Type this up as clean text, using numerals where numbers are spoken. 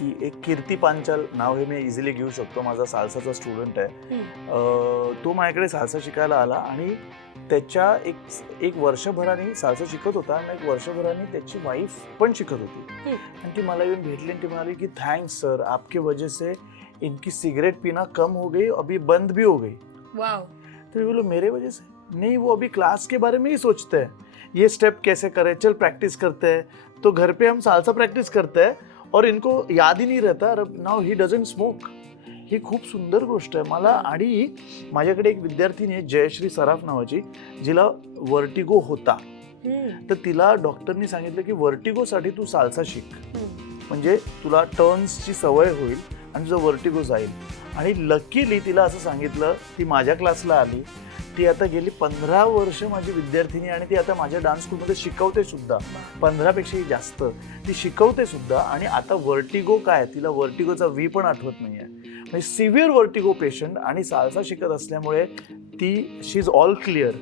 की एक कीर्ती पांचाल नाव हे मी इझिली घेऊ शकतो, माझा साल्साचा स्टुडंट आहे. तो माझ्याकडे साल्सा शिकायला आला आणि त्याच्या एक वर्षभराने साल्सा शिकत होता आणि एक वर्षभराने त्याची वाईफ पण शिकत होती. आणि ती मला येऊन भेटली आणि ती म्हणाली की थैंक्स सर, आपके वजह से इनकी सिगरेट पीना कम हो गई, अभी बंद भी हो गई. वाओ. तो मैं बोला मेरे वजह से नहीं, वो अभी क्लास के बारे में ही सोचते हैं, ये स्टेप कैसे करें, चल प्रैक्टिस करते हैं. तो घर पे हम साल्सा प्रैक्टिस करते हैं और इनको याद ही नहीं रहता. Now he doesn't smoke. ही खूप सुंदर गोष्ट आहे मला. आणि माझ्याकडे एक विद्यार्थिनी आहे जयश्री सराफ नावाची, जिला वर्टिगो होता. तर तिला डॉक्टरनी सांगितलं की वर्टिगोसाठी तू साल्सा शिक, म्हणजे तुला टर्न्सची सवय होईल आणि तुझं वर्टिगो जाईल. आणि लकीली तिला असं सांगितलं, ती माझ्या क्लासला आली. ती आता गेली 15 वर्ष माझी विद्यार्थिनी आणि ती आता माझ्या डान्स स्कूलमध्ये शिकवते सुद्धा. 15पेक्षाही जास्त ती शिकवते सुद्धा. आणि आता वर्टिगो काय, तिला वर्टिगोचा व्ही पण आठवत नाहीये. म्हणजे सिव्हिअर वर्टिगो पेशंट आणि साल्सा शिकत असल्यामुळे ती शी इज ऑल क्लिअर.